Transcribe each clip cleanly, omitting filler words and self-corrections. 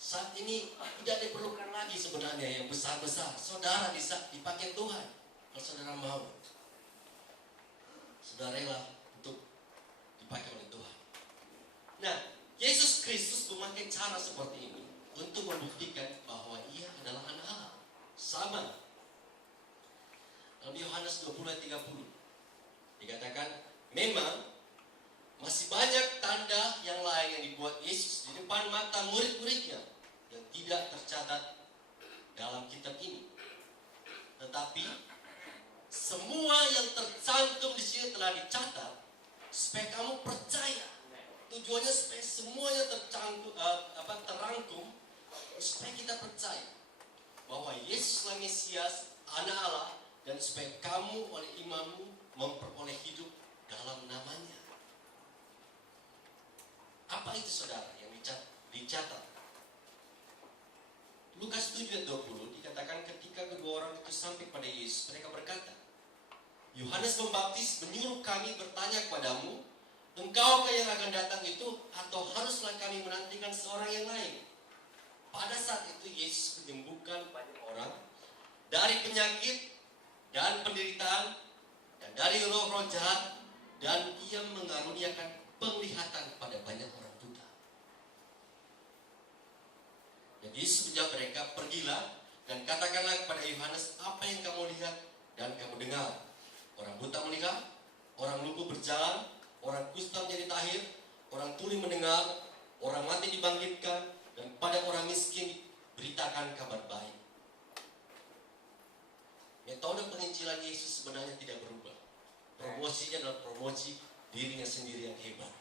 Saat ini tidak diperlukan lagi sebenarnya yang besar-besar. Saudara bisa dipakai Tuhan. Kalau saudara mau, saudara rela untuk dipakai oleh Tuhan. Nah, Yesus Kristus memakai cara seperti ini untuk membuktikan bahwa ia adalah anak Allah. Sama. Dalam Yohanes 20 ayat 30 dikatakan, memang masih banyak tanda yang lain yang dibuat Yesus di depan mata murid-muridnya yang tidak tercatat dalam kitab ini. Tetapi semua yang tercantum di sini telah dicatat supaya kamu percaya. Tujuannya supaya semuanya terangkum supaya kita percaya bahwa Yesuslah Mesias, anak Allah, dan supaya kamu oleh imanmu memperoleh hidup dalam namanya. Apa itu saudara yang dicatat? Lukas 7 ayat 20 dikatakan ketika kedua orang itu sampai pada Yesus, mereka berkata, Yohanes Pembaptis menyuruh kami bertanya kepadamu, engkaukah yang akan datang itu, atau haruslah kami menantikan seorang yang lain? Pada saat itu Yesus menyembuhkan banyak orang dari penyakit dan penderitaan dan dari roh-roh jahat, dan ia mengaruniakan penglihatan kepada banyak orang buta. Dan Yesus menjawab mereka, pergilah dan katakanlah kepada Yohanes apa yang kamu lihat dan kamu dengar. Orang buta melihat, orang lumpuh berjalan, orang kusta menjadi tahir, orang tuli mendengar, orang mati dibangkitkan, dan pada orang miskin beritakan kabar baik. Metode penginjilan Yesus sebenarnya tidak berubah. Promosinya adalah promosi dirinya sendiri yang hebat.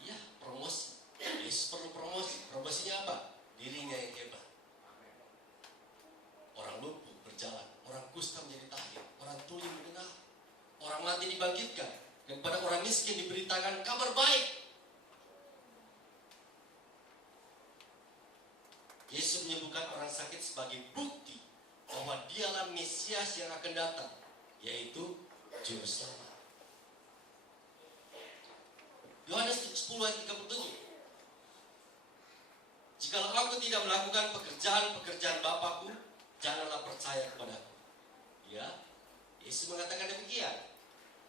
Iya, promosi. Yesus perlu promosi. Promosinya apa? Dirinya yang hebat. Orang lumpuh berjalan, orang kusta menjadi tahir, orang tuli mendengar, orang mati dibangkitkan, dan pada orang miskin diberitakan kabar baik. Yesus menyembuhkan orang sakit sebagai bukti bahwa dialah Mesias yang akan datang, yaitu Juru Selamat. Yohanes 10 ayat 37. Jikalau aku tidak melakukan pekerjaan Bapa-Ku, janganlah percaya kepadaku. Ya, Yesus mengatakan demikian.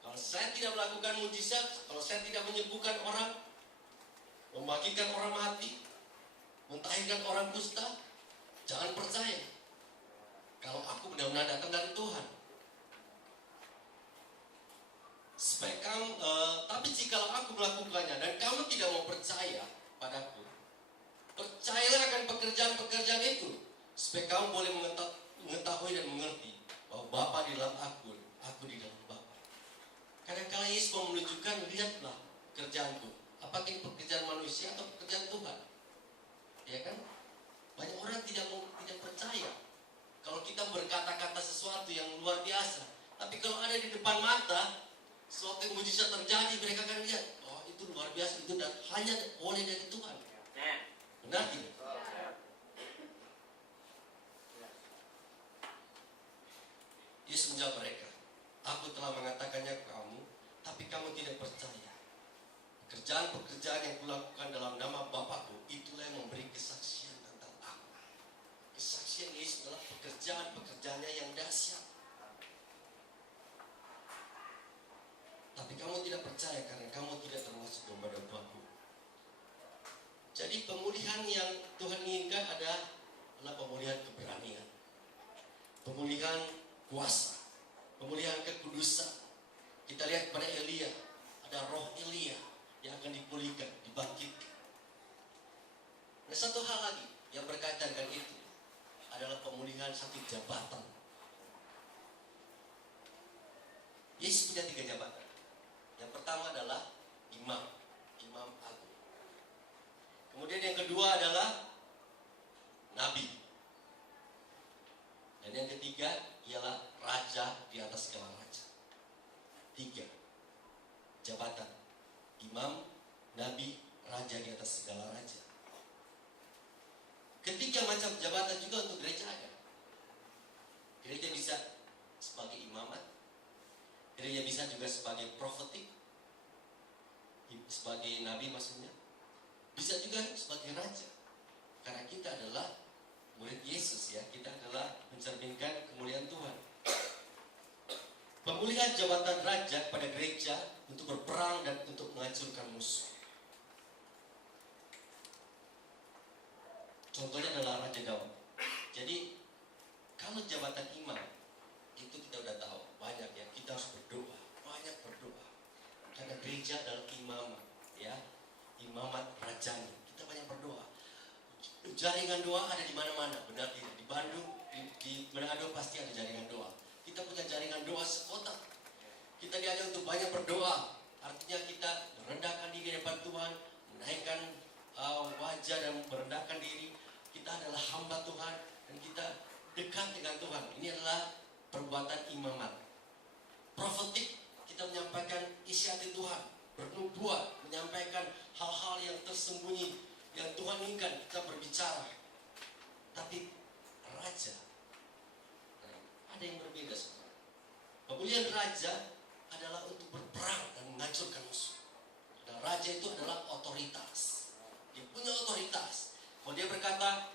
Kalau saya tidak melakukan mujizat, kalau saya tidak menyembuhkan orang, membagikan orang mati, mentahirkan orang kusta, jangan percaya kalau aku benar-benar datang dari Tuhan. Tapi jikalau aku melakukannya dan kamu tidak mau percaya padaku, percayalah akan pekerjaan-pekerjaan itu, supaya kamu boleh mengetahui dan mengerti bahwa Bapa di dalam aku di dalam Bapa. Kadang-kala Yesus mau menunjukkan, lihatlah kerjaanku. Apakah ini pekerjaan manusia atau pekerjaan Tuhan? Ya kan? Banyak orang tidak percaya kalau kita berkata-kata sesuatu yang luar biasa. Tapi kalau ada di depan mata, suatu yang mujizat terjadi, mereka akan lihat, oh itu luar biasa, itu hanya oleh dari Tuhan. Benar tidak? Yesus menjawab mereka, aku telah mengatakannya ke kamu, tapi kamu tidak percaya. Pekerjaan-pekerjaan yang kulakukan dalam nama Bapakku, itulah yang memberi kesaksian tentang aku. Kesaksian Yesus adalah pekerjaan-pekerjaannya yang dahsyat. Tapi kamu tidak percaya karena kamu tidak termasuk domba-dombaku. Jadi pemulihan yang Tuhan inginkan adalah pemulihan keberanian, pemulihan kuasa, pemulihan kekudusan. Kita lihat pada Elia, ada roh Elia yang akan dipulihkan, dibangkitkan. Nah, satu hal lagi yang berkaitan dengan itu adalah pemulihan satu jabatan. Yesus punya 3 jabatan. Yang pertama adalah imam agung. Kemudian yang kedua adalah nabi. Dan yang ketiga ialah raja di atas segala raja. 3 jabatan: imam, nabi, raja di atas segala raja. Ketiga macam jabatan juga untuk gereja ada. Gereja bisa sebagai imamat, gereja bisa juga sebagai profetik, sebagai nabi maksudnya. Bisa juga jabatan raja pada gereja untuk berperang dan untuk menghancurkan musuh. Contohnya adalah Raja Daud. Jadi kalau jabatan imam itu kita udah tahu banyak ya, kita harus berdoa, banyak berdoa. Karena gereja adalah imamat, ya, imamat rajani. Kita banyak berdoa. Jaringan doa ada di mana-mana, benar tidak? Di Bandung, di Manado pasti ada jaringan doa. Kita punya jaringan doa sekota. Kita diajak untuk banyak berdoa. Artinya kita merendahkan diri di depan Tuhan, menaikkan wajah dan merendahkan diri. Kita adalah hamba Tuhan dan kita dekat dengan Tuhan. Ini adalah perbuatan imamat. Profetik, kita menyampaikan isi hati Tuhan, bernubuat, menyampaikan hal-hal yang tersembunyi yang Tuhan inginkan kita berbicara. Tapi raja, ada yang berbeda sebenarnya. Pemilihan raja adalah untuk berperang dan menghancurkan musuh. Dan raja itu adalah otoritas. Dia punya otoritas. Kalau dia berkata,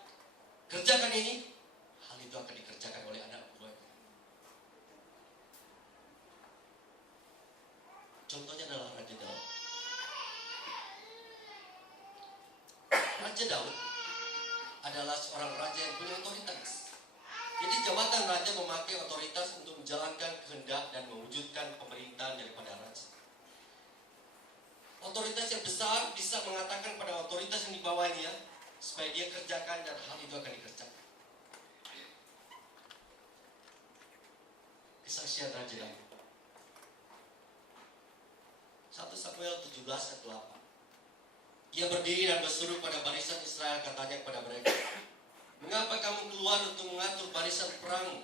kerjakan ini, hal itu akan dikerjakan oleh anak buahnya. Contohnya adalah Raja Daud. Raja Daud adalah seorang raja yang punya otoritas. Jadi jabatan raja memakai otoritas untuk menjalankan kehendak dan mewujudkan pemerintahan daripada raja. Otoritas yang besar bisa mengatakan pada otoritas yang di bawahnya supaya dia kerjakan dan hal itu akan dikerjakan. Kesaksian Raja Daud. 1 Samuel 17 ayat 8. Ia berdiri dan berseru pada barisan Israel, katanya kepada mereka, mengapa kamu keluar untuk mengatur barisan perang?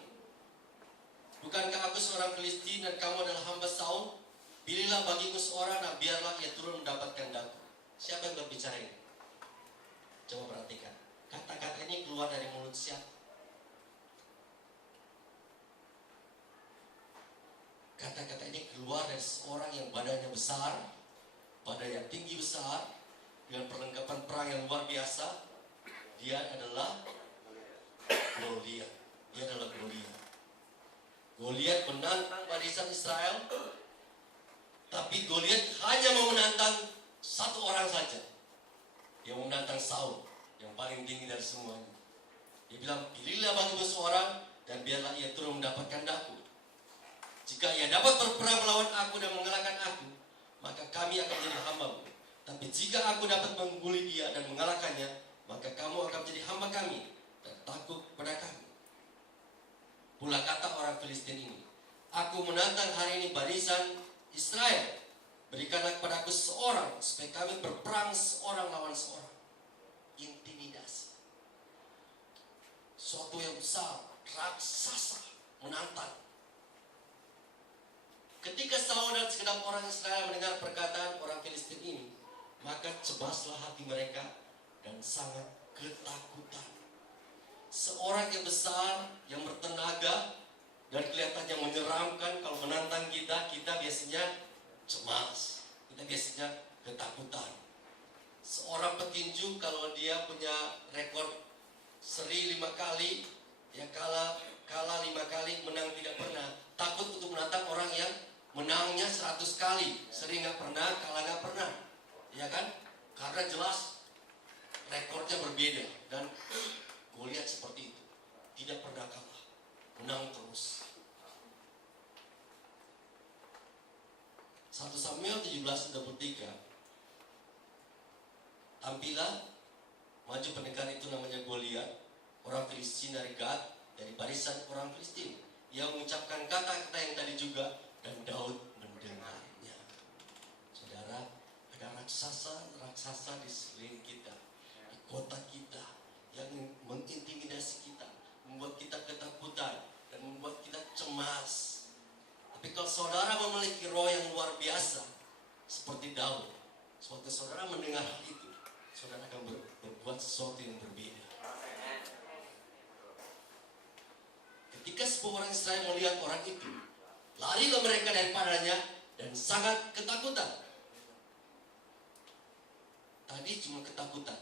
Bukankah aku seorang Filistin dan kamu adalah hamba Saul? Pilihlah bagiku seorang dan biarlah ia turun mendapatkan dagu. Siapa yang berbicara ini? Coba perhatikan. Kata-kata ini keluar dari mulut siapa? Kata-kata ini keluar dari seorang yang badannya besar, badan yang tinggi besar, dengan perlengkapan perang yang luar biasa. Dia adalah Goliat. Dia adalah Goliat. Goliat menantang barisan Israel, tapi Goliat hanya mau menantang satu orang saja. Dia mau menantang Saul, yang paling tinggi dari semuanya. Dia bilang, pilihlah bagiku seorang dan biarlah ia turun mendapatkan dagu. Jika ia dapat berperang melawan aku dan mengalahkan aku, maka kami akan menjadi hambamu. Tapi jika aku dapat mengguli dia dan mengalahkannya, maka kamu akan menjadi hamba kami dan takut kepada kami. Pula kata orang Filistin ini, aku menantang hari ini barisan Israel. Berikanlah kepadaku seorang supaya kami berperang seorang lawan seorang. Intimidasi. Suatu yang besar, raksasa, menantang. Ketika Saul dan segenap orang Israel mendengar perkataan orang Filistin ini, maka cebaslah hati mereka dan sangat ketakutan. Seorang yang besar, yang bertenaga dan kelihatannya menyeramkan, kalau menantang kita, kita biasanya cemas, kita biasanya ketakutan. Seorang petinju kalau dia punya rekor seri 5 kali, ya kalah 5 kali, menang tidak pernah, takut untuk menantang orang yang menangnya 100 kali, seri nggak pernah, kalah nggak pernah, ya kan? Karena jelas rekornya berbeda. Dan Goliat seperti itu, tidak pernah kalah, menang terus. 1 Samuel 17:23. Tampilah maju pendekar itu namanya Goliat, orang Filistin dari Gad, dari barisan orang Filistin. Ia mengucapkan kata-kata yang tadi juga, dan Daud mendengarnya. Saudara, ada raksasa di sekeliling kita, di kota kita, yang mengintimidasi kita, membuat kita ketakutan dan membuat kita cemas. Tapi kalau saudara memiliki roh yang luar biasa seperti Daud, suatu saudara mendengar hal itu, saudara akan berbuat sesuatu yang berbeda. Ketika 10 orang Israel melihat orang itu, larilah mereka daripadanya dan sangat ketakutan. Tadi cuma ketakutan,